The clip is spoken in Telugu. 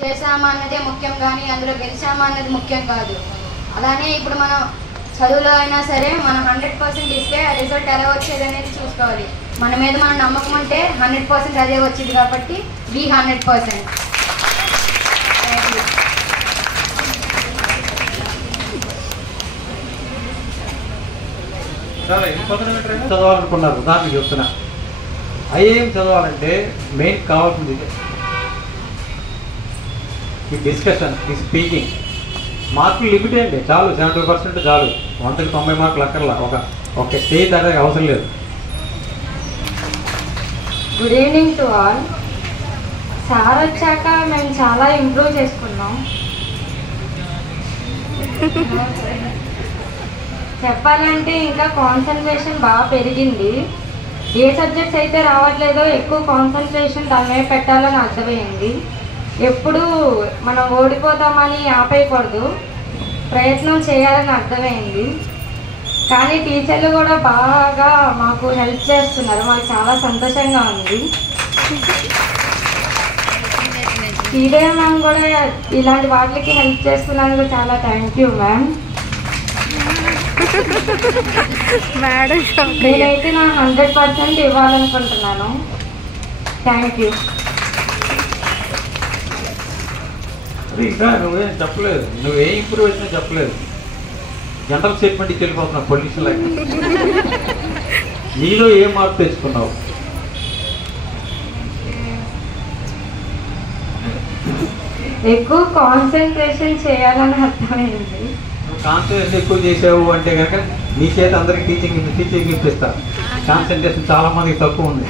చేసామా అన్నదే ముఖ్యం కానీ అందులో గెలిచామా అన్నది ముఖ్యం కాదు. అలానే ఇప్పుడు మనం చదువులో అయినా సరే మనం 100% ఇస్తే ఆ రిజల్ట్ ఎలా వచ్చేది అనేది చూసుకోవాలి. మన మీద మనం నమ్మకం ఉంటే 100% అదే వచ్చింది కాబట్టి వి 100%. చదవాలనుకున్నారు, ఉదాహరణకు చెప్తున్నా. ఐఏఎం చదవాలంటే మెయిన్ కావాల్సింది ఈ డిస్కషన్, ఈ స్పీకింగ్. మార్కులు లిమిట్ అండి, చాలు 70% చాలు. 100కి 90 మార్కులు అక్కర్లా. ఒక స్టేజ్ అనేది అవసరం లేదు. Good evening to all. Sir వచ్చాక మేము చాలా ఇంప్రూవ్ చేసుకున్నాం. చెప్పాలంటే ఇంకా కాన్సన్ట్రేషన్ బాగా పెరిగింది. ఏ సబ్జెక్ట్స్ అయితే రావట్లేదో ఎక్కువ కాన్సన్ట్రేషన్ దాని మీద పెట్టాలని అర్థమైంది. ఎప్పుడు మనం ఓడిపోతామని ఆపేయకూడదు, ప్రయత్నం చేయాలని అర్థమైంది. కానీ టీచర్లు కూడా బాగా మాకు హెల్ప్ చేస్తున్నారు, మాకు చాలా సంతోషంగా ఉంది. శ్రీదేవి మ్యామ్ కూడా ఇలాంటి వాటికి హెల్ప్ చేస్తున్నందుకు చాలా థ్యాంక్ యూ మ్యామ్. నేనైతే నా 100% ఇవ్వాలనుకుంటున్నాను. Thank you. ఇంకా నువ్వేం చెప్పలేదు, నువ్వేం ఇంప్రూవ్ అయినా చెప్పలేదు. జనరల్ స్టేట్మెంట్ ఇచ్చి వెళ్ళిపోతున్నావు పొలిటిషియన్ లాగా. నీలో ఏం మార్పు తెచ్చుకున్నావు? ఎక్కువ కాన్సన్ట్రేషన్ చేయాలని అర్థమైంది. నువ్వు కాన్సన్ట్రేషన్ ఎక్కువ చేసావు అంటే కనుక నీ చేత అందరికి టీచింగ్ ఇప్పిస్తా. కాన్సన్ట్రేషన్ చాలా మందికి తక్కువ ఉంది.